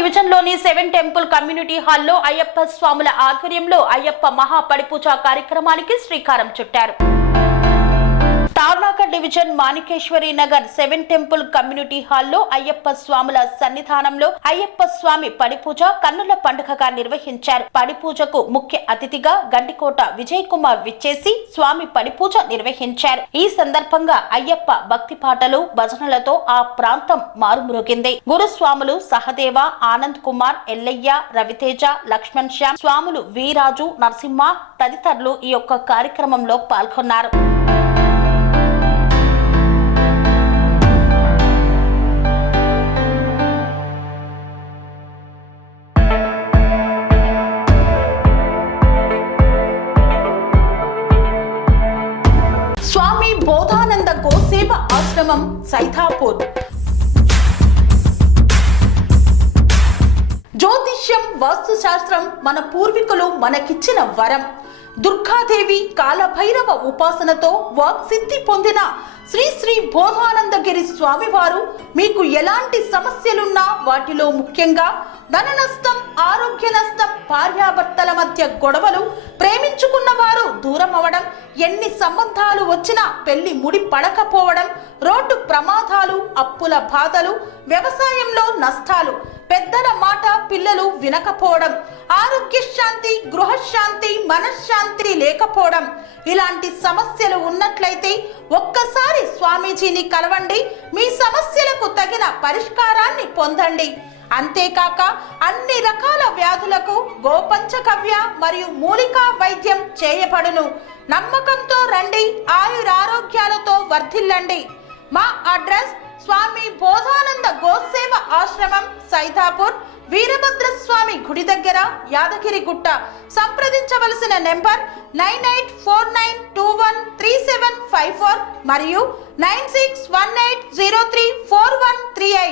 Division లోని 7 temple community హాల్లో అయ్యప్ప స్వాముల ఆధ్వర్యంలో అయ్యప్ప మహా పడిపూజ కార్యక్రమానికి శ్రీకారం చుట్టారు. Tarnaka division Manikeshwari Nagar 7 temple community హాల్లో అయ్యప్ప స్వాముల సన్నిధానంలో అయ్యప్ప స్వామి పడిపూజ కన్నుల పండుగగా నిర్వహించారు. పడిపూజకు ముఖ్య అతిథిగా గండికోట విజయ్ కుమార్ విచ్చేసి స్వామి పడిపూజ నిర్వహించారు. ఈ సందర్భంగా అయ్యప్ప భక్తి పాటలు భజనలతో ఆ ప్రాంతం మారుమ్రోగింది. గురుస్వాములు సహదేవ, ఆనంద్ కుమార్, ఎల్లయ్య, రవితేజ, లక్ష్మణ్ శ్యామ్, స్వాములు వీరాజు, నరసింహ తదితరులు ఈ యొక్క కార్యక్రమంలో పాల్గొన్నారు. స్వామి బోధానంద గోసేవ ఆశ్రమం సైథాపూర్. జ్యోతిష్యం, వాస్తుశాస్త్రం మన పూర్వీకులు మనకిచ్చిన వరం. దుర్గాదేవి, కాలభైరవ ఉపాసనతో వాక్సిద్ధి పొందిన శ్రీ శ్రీ బోధానందగిరి స్వామివారు మీకు ఎలాంటి సమస్యలున్నా, వాటిలో ముఖ్యంగా ధన నష్టం, ఆరోగ్య నష్టం, భార్యాభర్తల మధ్య గొడవలు, ప్రేమించుకున్న వారు దూరం అవడం, ఎన్ని సంబంధాలు వచ్చినా పెళ్లి ముడి పడకపోవడం, రోడ్డు ప్రమాదాలు, అప్పుల బాధలు, వ్యవసాయంలో నష్టాలు, పెద్దల మాట పిల్లలు వినకపోవడం, ఆరోగ్య శాంతి, గృహశాంతి, మనశ్శాంతి లేకపోవడం, ఇలాంటి సమస్యలు ఉన్నట్లయితే ఒక్కసారి స్వామీజీని కలవండి. మీ సమస్యలకు తగిన పరిష్కారాన్ని పొందండి. అంతేకాక అన్ని రకాల వ్యాధులకు గోపంచకవ్య మరియు మూలికా వైద్యం చేయబడును. నమ్మకంతో రండి, ఆయురారోగ్యాలతో వర్ధిల్లండి. మా అడ్రస్ స్వామి బోధానంద గోసేవ ఆశ్రమం, సైథాపూర్, వీరభద్రస్వామి గుడి దగ్గర, యాదగిరిగుట్ట. సంప్రదించవలసిన నెంబర్ 9849213754 మరియు 9618034138.